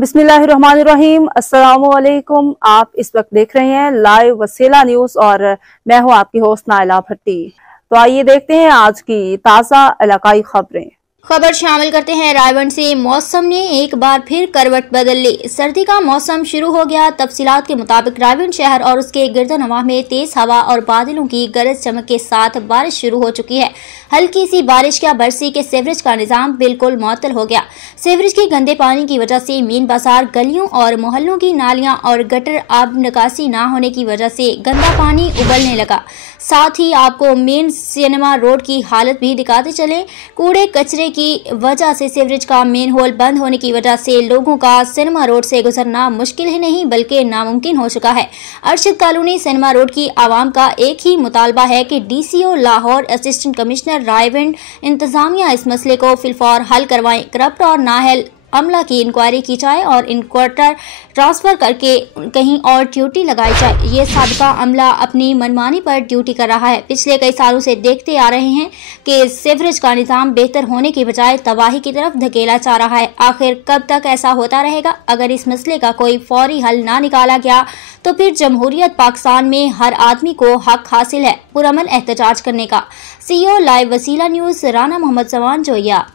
बिस्मिल्लाहिर्रहमानिर्रहीम। अस्सलामुअलैकुम। आप इस वक्त देख रहे हैं लाइव वसीला न्यूज और मैं हूं आपकी होस्ट नाइला भट्टी। तो आइए देखते हैं आज की ताज़ा इलाकाई खबरें। खबर शामिल करते हैं रायगढ़ से। मौसम ने एक बार फिर करवट बदल ली। सर्दी का मौसम शुरू हो गया। तफसीलात के मुताबिक रायगढ़ शहर और उसके गिरदोनवा में तेज हवा और बादलों की गरज चमक के साथ बारिश शुरू हो चुकी है। हल्की सी बारिश का बरसी के सीवरेज का निजाम बिल्कुल मुअत्तल हो गया। सीवरेज के गंदे पानी की वजह से मीन बाजार, गलियों और मोहल्लों की नालियां और गटर आब निकासी न होने की वजह से गंदा पानी उबलने लगा। साथ ही आपको मेन सिनेमा रोड की हालत भी दिखाते चले। कूड़े कचरे की वजह से सीवरेज का मेन होल बंद होने की वजह से लोगों का सिनेमा रोड से गुजरना मुश्किल ही नहीं बल्कि नामुमकिन हो चुका है। अरशद कॉलोनी सिनेमा रोड की आवाम का एक ही मुतालबा है कि DCO Lahore, assistant commissioner Raigarh, इंतजामिया इस मसले को फिलफौर हल करवाएं। करप्ट और नाअहल अमला की इंक्वायरी की जाए और इनक्वार्टर ट्रांसफर करके कहीं और ड्यूटी लगाई जाए। ये साबिका अमला अपनी मनमानी पर ड्यूटी कर रहा है। पिछले कई सालों से देखते आ रहे हैं कि सीवरेज का निज़ाम बेहतर होने की बजाय तबाही की तरफ धकेला जा रहा है। आखिर कब तक ऐसा होता रहेगा? अगर इस मसले का कोई फौरी हल ना निकाला गया तो फिर जमहूरियत पाकिस्तान में हर आदमी को हक हासिल है पुरअमन एहतजाज करने का। CEO लाइव वसीला न्यूज़, राना मोहम्मद जवान जोया।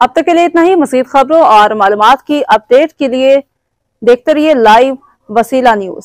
अब तक के लिए इतना ही। मज़ीद खबरों और मालूमात की अपडेट के लिए देखते रहिए लाइव वसीला न्यूज।